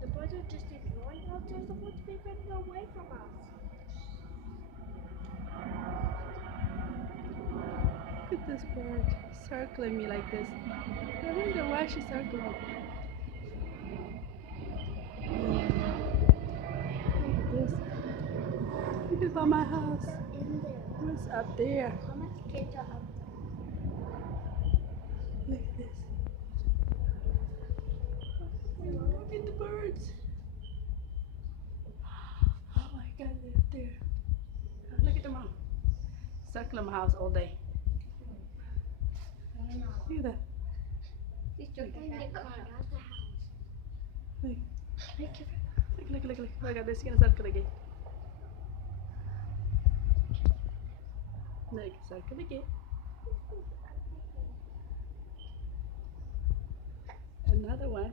The birds are just enjoying outdoors and want to be running away from us. Look at this bird circling me like this. I wonder why she's circling me. Look at this. Look at by my house. In there. What's up there? How much kids are up Look at this. Look at the birds. Oh my God, they're up there. Look at them all. Circling my house all day. Look at that. Look. Look at this. Gonna circle again. Look, circle again. Another one.